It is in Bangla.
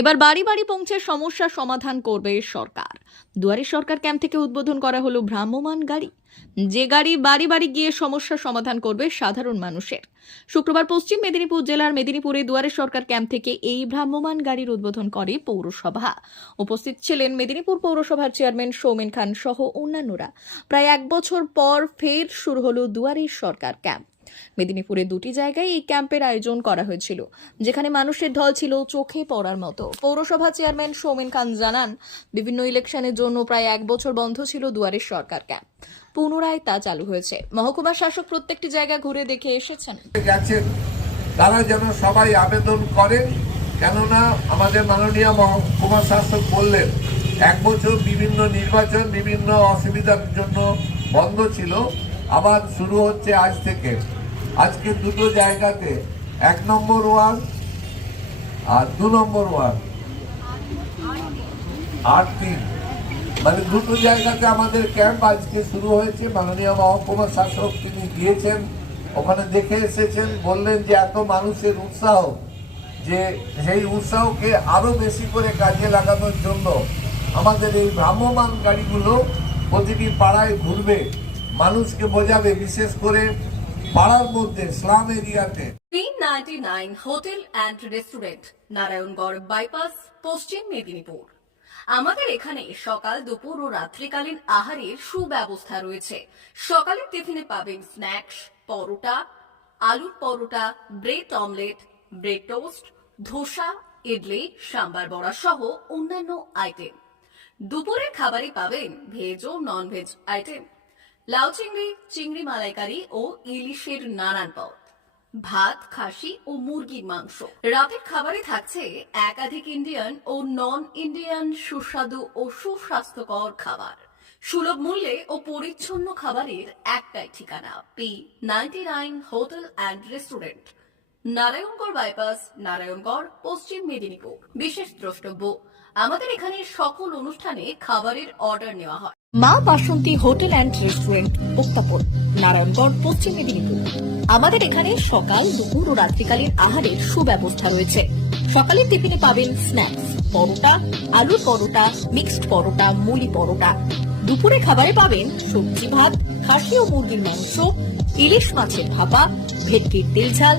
এবার বাড়ি বাড়ি পৌঁছে সমস্যা সমাধান করবে সরকার। দুয়ারে সরকার ক্যাম্প থেকে উদ্বোধন করা হলো ভ্রাম্যমান গাড়ি। যে গাড়ি বাড়ি বাড়ি গিয়ে সমস্যা সমাধান করবে সাধারণ মানুষের। শুক্রবার পশ্চিম মেদিনীপুর জেলার মেদিনীপুরে দুয়ারে সরকার ক্যাম্প থেকে এই ভ্রাম্যমান গাড়ির উদ্বোধন করে পৌরসভা। উপস্থিত ছিলেন মেদিনীপুর পৌরসভার চেয়ারম্যান সৌমেন খান সহ অন্যান্যরা। প্রায় এক বছর পর ফের শুরু হলো দুয়ারে সরকার ক্যাম্প। মেদিনীপুরে দুটি জায়গায় এই ক্যাম্পের আয়োজন করা হয়েছিল, যেখানে মানুষের ঢল ছিল চোখে পড়ার মতো। পৌরসভা চেয়ারম্যান সৌমেন খান জানান, বিভিন্ন ইলেকশনের জন্য প্রায় এক বছর বন্ধ ছিল দুয়ারের সরকার ক্যাম্প। পুনরায় তা চালু হয়েছে। মহকুমা শাসক প্রত্যেকটি জায়গা ঘুরে দেখে এসেছেন। তারা যেন সবাই আবেদন করে, কেননা আমাদের মাননীয় মহকুমা শাসক বললেন, এক বছর বিভিন্ন নির্বাচন বিভিন্ন অসুবিধার জন্য বন্ধ ছিল, আবার শুরু হচ্ছে আজ থেকে। আজকে দুটো জায়গাতে, এক নম্বর ওয়ার্ড আর দু নম্বর ওয়ার্ড। আট তিন। মানে দুটো জায়গাতে আমাদের ক্যাম্প আজকে শুরু হয়েছে। মাননীয় মহকুমা শাসক তিনি গিয়েছেন, ওখানে দেখে এসেছেন, বললেন যে এত মানুষের উৎসাহ যে সেই উৎসাহকে আরও বেশি করে কাজে লাগানোর জন্য আমাদের এই ভ্রাম্যমান গাড়িগুলো প্রতিটি পাড়ায় ঘুরবে, মানুষকে বোঝাবে, বিশেষ করে পাড়ার মধ্যে, স্লাম এরিয়াতে। Hotel and restaurant, Narayangarh bypass, পশ্চিম মেদিনীপুর। আমাদের এখানে সকাল, দুপুর ও রাত্রিকালীন আহারের সুব্যবস্থা রয়েছে। সকালের টিফিনে পাবেন স্ন্যাক্স, পরোটা, আলুর paratha, bread omelette, bread toast, dosa, idli, sambar vada সহ অন্যান্য আইটেম। দুপুরের খাবারে পাবেন ভেজ ও নন ভেজ আইটেম। লাউ চিংড়ি চিংড়ি মালাইকারি ও ইলিশের নানান পদ। ভাত, খাসি ও মুরগির মাংস। রাতের খাবারে থাকছে একাধিক ইন্ডিয়ান ও নন ইন্ডিয়ান সুস্বাদু ও সুস্বাস্থ্যকর খাবার। সুলভ মূল্যে ও পরিচ্ছন্ন খাবারের একটাই ঠিকানা P ninety nine hotel and restaurant Narayangarh bypass Narayangarh, পশ্চিম মেদিনীপুর। বিশেষ দ্রষ্টব্য, আমাদের এখানে সকল অনুষ্ঠানে খাবারের অর্ডার নেওয়া হয়। Maa Basanti hotel and restaurant উত্তাপন, Narayangarh, পশ্চিম মেদিনীপুর। আমাদের এখানে সকাল, দুপুর ও রাত্রিকালীন আহারের সুব্যবস্থা রয়েছে। সকালের টিফিনে পাবেন স্ন্যাক্স পরোটা, আলুর পরোটা মিক্সড পরোটা, মুলি পরোটা। দুপুরে খাবারে পাবেন সবজি ভাত, খাসি ও মুরগির মাংস, ইলিশ মাছের ভাপা, ভেটকির তেল ঝাল